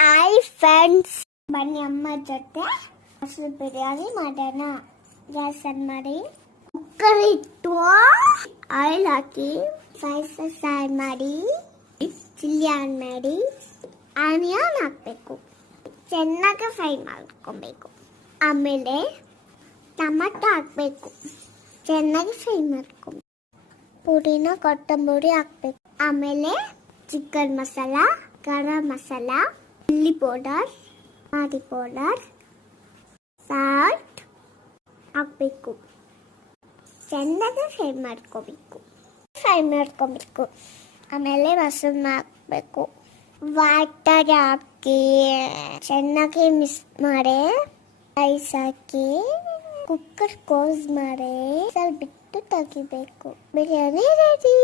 Hi friends, ಬನ್ನಿ ಅಮ್ಮ ಜೊತೆ ಮೊಸರು ಬಿರಿಯಾನಿ ಮಾಡೋಣ. ಗ್ಯಾಸ್ ಆನ್ ಮಾಡಿ, ಕುಕ್ಕರ್ ಇಟ್ಟು ಆಯಿಲ್ ಹಾಕಿ ಸ್ಪೈಸಸ್ ಆಡ್ ಮಾಡಿ, ಚಿಲ್ಲಿ ಆನ್ ಮಾಡಿ, ಆನಿಯನ್ ಹಾಕಬೇಕು. ಚೆನ್ನಾಗಿ ಫ್ರೈ ಮಾಡ್ಕೊಬೇಕು. ಆಮೇಲೆ ಟೊಮೆಟೊ ಹಾಕಬೇಕು. ಚೆನ್ನಾಗಿ ಫ್ರೈ ಮಾಡ್ಕೊಬೇಕು. ಪುದೀನ ಕೊತ್ತಂಬರಿ ಹಾಕಬೇಕು. ಆಮೇಲೆ chicken masala, garam masala, chilli powder, ಮಾದಿ ಪೌಡರ್, ಸಾಲ್ಟ್ ಹಾಕಬೇಕು. ಚೆನ್ನಾಗಿ ಫ್ರೈ ಮಾಡ್ಕೋಬೇಕು. ಆಮೇಲೆ ಮೊಸರು ಹಾಕಬೇಕು. ವಾಟರ್ ಹಾಕಿ ಚೆನ್ನಾಗಿ ಮಿಕ್ಸ್ ಮಾಡಿ, ರೈಸ್ ಹಾಕಿ ಕುಕ್ಕರ್ ಕ್ಲೋಸ್ ಮಾಡಿ ಸ್ವಲ್ಪ ಬಿಟ್ಟು ತೆಗಿಬೇಕು. ಬಿರಿಯಾನಿ ರೆಡಿ.